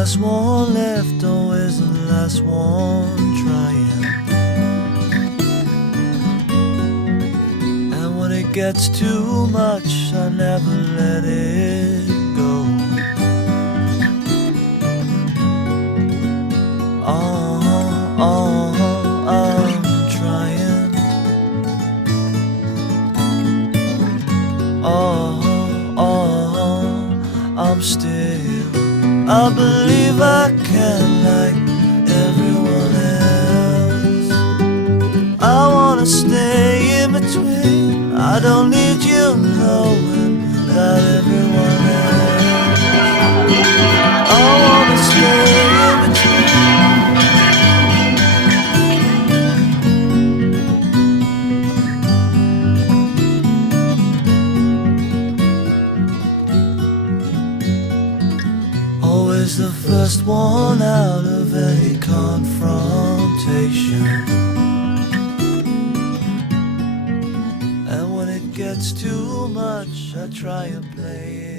last one left, always the last one trying. And when it gets too much, I never let it go. I'm trying. I'm still. I believe I can like everyone else. I wanna stay in between. I don't need you knowing about everyone else. I wanna stay in between. Always the first one out of any confrontation. And when it gets too much, I try and play it